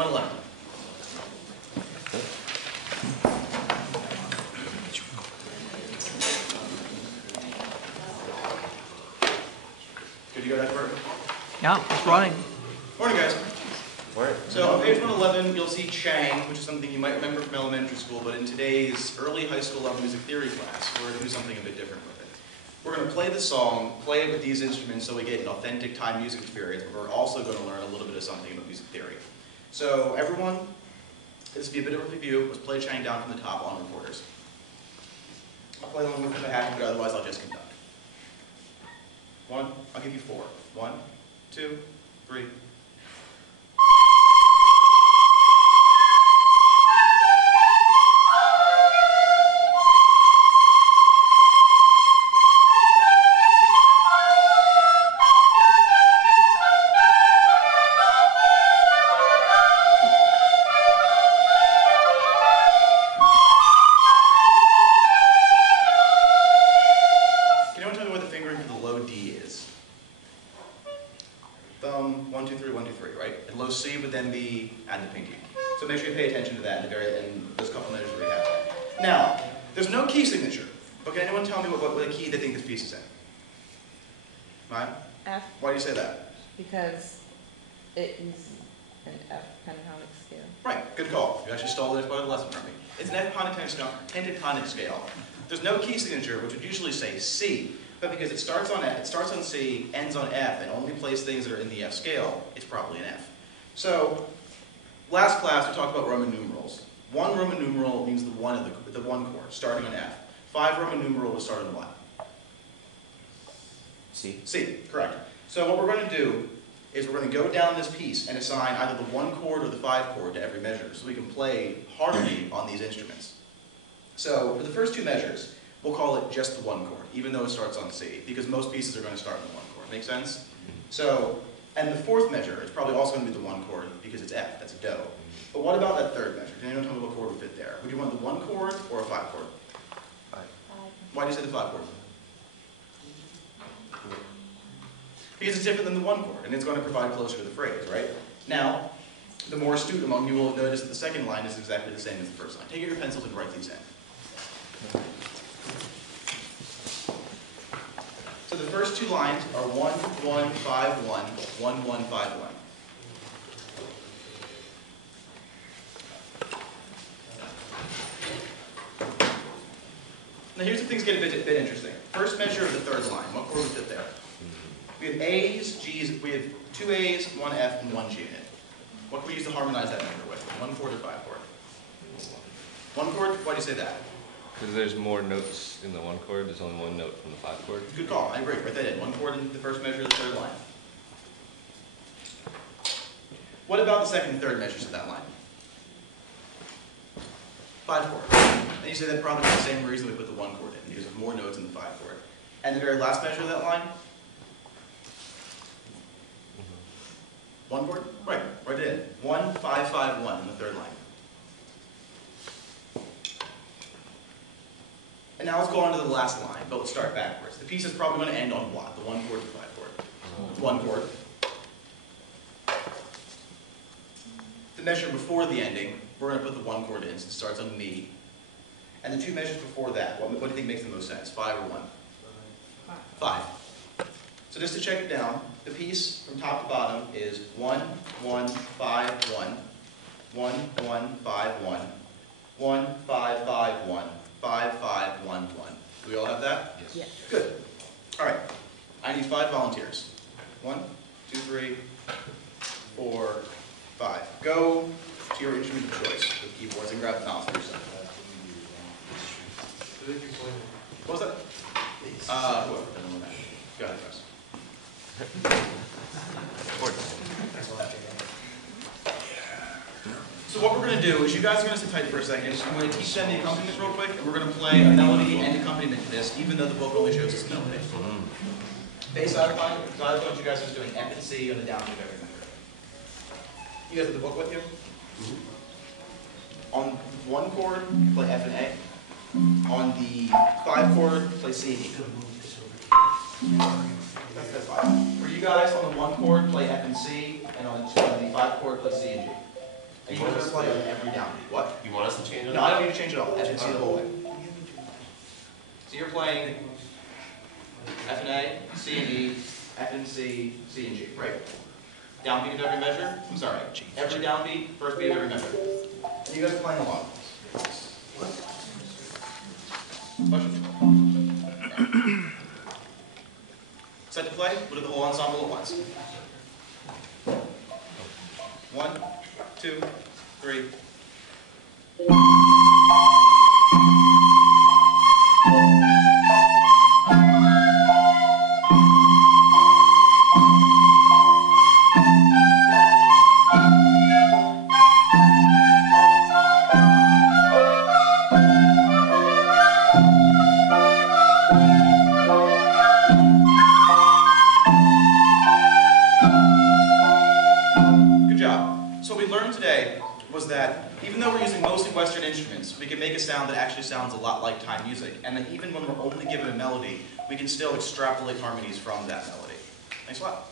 111. Good to go, Dr. Burton? Yeah, it's running. Morning, guys. Morning. So on page 111, you'll see Chang, which is something you might remember from elementary school, but in today's early high school level music theory class, we're going to do something a bit different with it. We're going to play the song, play it with these instruments so we get an authentic time music experience, but we're also going to learn a little bit of something about music theory. So everyone, this will be a bit of a review. Let's play Chang down from the top on recorders. I'll play along with if I have to, but otherwise I'll just conduct. I'll give you 4. 1, 2, 3. Thumb, 1, 2, 3, 1, 2, 3, right? And low C would then be add the pinky. So make sure you pay attention to that in those couple measures we have. Now, there's no key signature, but can anyone tell me what key they think this piece is in? Maya? F. Why do you say that? Because it is an F pentatonic scale. Right, good call. You actually stole it as part of the lesson from me. It's an F pentatonic scale. There's no key signature, which would usually say C. But because it starts on C, ends on F, and only plays things that are in the F scale, it's probably an F. So, last class we talked about Roman numerals. 1 Roman numeral means the 1 chord, starting on F. 5 Roman numeral will start on what? C. C, correct. So what we're going to do is we're going to go down this piece and assign either the 1 chord or the 5 chord to every measure, so we can play harmony on these instruments. So, for the first 2 measures, we'll call it just the 1 chord, even though it starts on C, because most pieces are going to start on the 1 chord. Make sense? So, and the 4th measure is probably also going to be the 1 chord, because it's F, that's a do. But what about that 3rd measure? Can anyone tell me what chord would fit there? Would you want the 1 chord or a 5 chord? 5. Why do you say the 5 chord? Because it's different than the 1 chord, and it's going to provide closer to the phrase, right? Now, the more astute among you will have noticed that the second line is exactly the same as the first line. Take your pencils and write these in. So the first 2 lines are 1, 1, 5, 1, 1, 1, 5, 1. Now here's where things get a bit interesting. First measure of the 3rd line, what chord would fit there? We have A's, G's, we have 2 A's, 1 F, and 1 G in it. What can we use to harmonize that measure with? 1 chord or 5 chord? 1 chord? Why do you say that? Because there's more notes in the 1 chord, there's only 1 note from the 5 chord. Good call, I agree. Write that in. 1 chord in the first measure of the 3rd line. What about the 2nd and 3rd measures of that line? 5 chord. And you say that probably for the same reason we put the 1 chord in, because there's more notes in the 5 chord. And the very last measure of that line? 1 chord? Right, write it in. 1, 5, 5, 1 in the 3rd line. And now let's go on to the last line, but let's start backwards. The piece is probably going to end on what? The 1 chord, the 5 chord. 1 chord. The measure before the ending, we're going to put the 1 chord in, since it starts on me. And the 2 measures before that, what do you think makes the most sense? 5 or 1? 5. So just to check it down, the piece from top to bottom is 1, 1, 5, 1, 1, 1, 5, 1, 1, 5, 5, 1, 5, 5, 1, 1. Do we all have that? Yes. Yes. Good. All right. I need 5 volunteers. 1, 2, 3, 4, 5. Go to your instrument of choice with keyboards and grab the mouse for yourself. What was that? Whoever. Go ahead, guys. So what we're going to do is you guys are going to sit tight for a second. I'm going to teach them the accompaniment real quick, and we're going to play a melody and accompaniment to this, even though the book only shows us the melody. Bass xylophone, you guys are just doing F and C on the downbeat of every measure. You guys have the book with you? On 1 chord, play F and A. On the 5 chord, play C and E. That's fine. For you guys, on the 1 chord, play F and C, and on the 5 chord, play C and G. And you guys are going to play on every downbeat. What? You want us to change it? No, I don't need to change it all. As you can see the whole way. So you're playing F and A, C and E, F and C, C and G, right? Downbeat of every measure? I'm sorry. Every downbeat, first beat of every measure. And you guys are playing along. Question? Set to play? We'll do the whole ensemble at once. 1, 2, 3. Was that even though we're using mostly Western instruments, we can make a sound that actually sounds a lot like Thai music, and that even when we're only given a melody, we can still extrapolate harmonies from that melody. Thanks a lot.